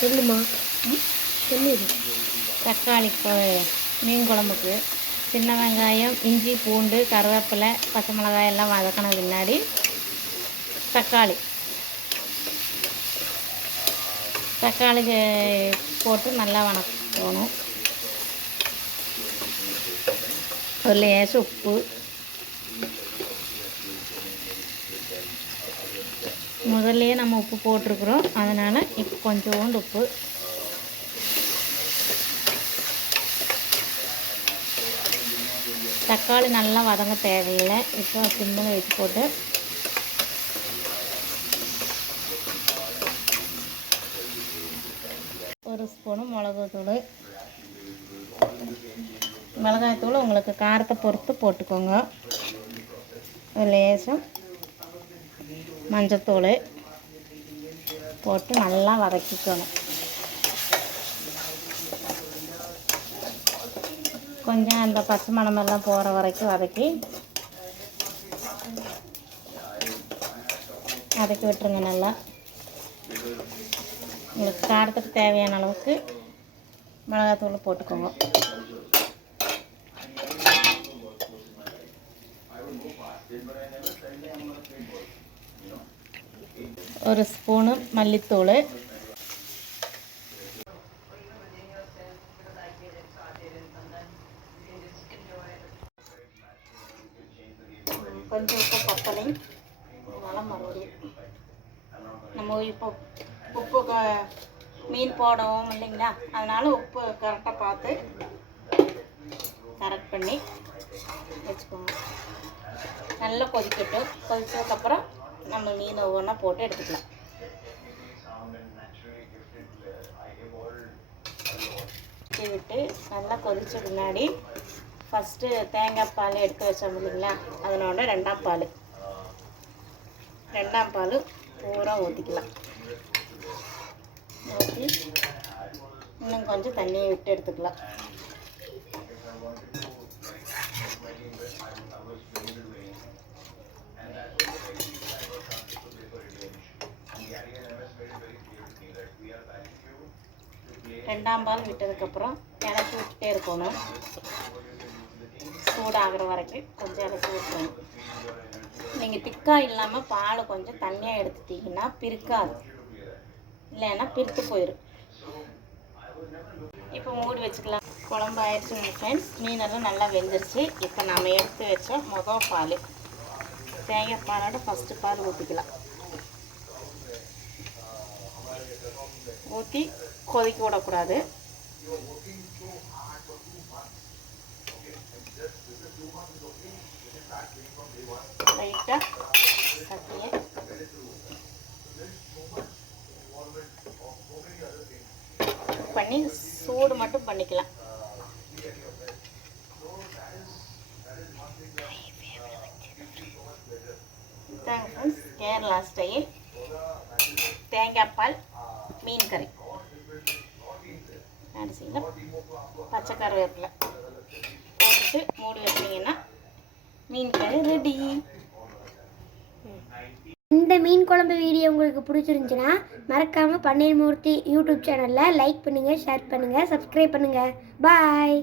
சொல்லுமா. சொல்லுது. தக்காளி மீன் குழம்புக்கு சின்ன வெங்காயம், இஞ்சி, பூண்டு, கருவேப்பிலை, பச்சை மிளகாய் எல்லாம் வதக்கின பின்னாடி தக்காளி போட்டு நல்லா வதக்கணும். ஒரு லேசு உப்பு, முதல்லையே நம்ம உப்பு போட்டிருக்குறோம், அதனால் இப்போ கொஞ்சோண்டு உப்பு. தக்காளி நல்லா வதங்க தேவையில்லை. இப்போ சிம்மில் வச்சு போட்டு ஒரு ஸ்பூனு மிளகாய்த்தூள் உங்களுக்கு காரத்தை பொறுத்து போட்டுக்கோங்க. லேசும் மஞ்சத்தூள் போட்டு நல்லா வதக்கிக்கணும். கொஞ்சம் அந்த பச்சை மணமெல்லாம் போகிற வரைக்கும் வதக்கி விட்டுருங்க. நல்லா உங்களுக்கு காரத்துக்கு தேவையான அளவுக்கு மிளகாத்தூள் போட்டுக்கோங்க. ஒரு ஸ்பூனு மல்லித்தூள், கொஞ்சம் உப்பு பத்தலை. அதனால் மறுபடியும் நம்ம இப்போ உப்பு மீன் போடவும் இல்லைங்களா, அதனால் உப்பு கரெக்டாக பார்த்து கரெக்ட் பண்ணி வச்சுக்கோங்க. நல்லா கொதிக்கட்டும். கொதிச்சதுக்கப்புறம் நம்ம மீன் ஒவ்வொன்றா போட்டு எடுத்துக்கலாம். விட்டு நல்லா கொதிச்ச பின்னாடி ஃபஸ்ட்டு தேங்காய் பால் எடுத்து வச்சோம் இல்லைங்களா, அதனோட ரெண்டாம் பால் பூரா ஊற்றிக்கலாம். ஊற்றி இன்னும் கொஞ்சம் தண்ணியை விட்டு எடுத்துக்கலாம். ரெண்டாம் பால் விட்டதுக்கப்புறம் இறக்கி விட்டுட்டே இருக்கணும். சூடாகிற வரைக்கும் கொஞ்சம் இறக்கி விட்டுறணும். நீங்கள் திக்காக இல்லாமல் பால் கொஞ்சம் தண்ணியாக எடுத்துட்டிங்கன்னா பிரிக்காது, இல்லைன்னா பிரித்து போயிடும். இப்போ மூடி வச்சுக்கலாம். குழம்பு ஆயிடுச்சுங்க ஃப்ரெண்ட்ஸ். மீனெல்லாம் நல்லா வெந்துருச்சு. இப்போ நம்ம எடுத்து வச்ச முதல் பால், தேங்காய் பாலோட ஃபஸ்ட்டு பால் ஊற்றிக்கலாம். ஊற்றி கொதிக்க விடக்கூடாது. லைட்டாக சட்டியை பண்ணி சூடு மட்டும் பண்ணிக்கலாம். கேரளா ஸ்டைல் தேங்காய் பால் மீன் கறி. அரிசியில் பச்சை கருவேப்பிலை போட்டுட்டு மூடி வச்சிங்கன்னா மீன் கறி ரெடி. இந்த மீன் குழம்பு வீடியோ உங்களுக்கு பிடிச்சிருந்துச்சுன்னா மறக்காமல் பன்னீர் மூர்த்தி யூடியூப் சேனலில் லைக் பண்ணுங்கள், ஷேர் பண்ணுங்கள், சப்ஸ்கிரைப் பண்ணுங்கள். பாய்.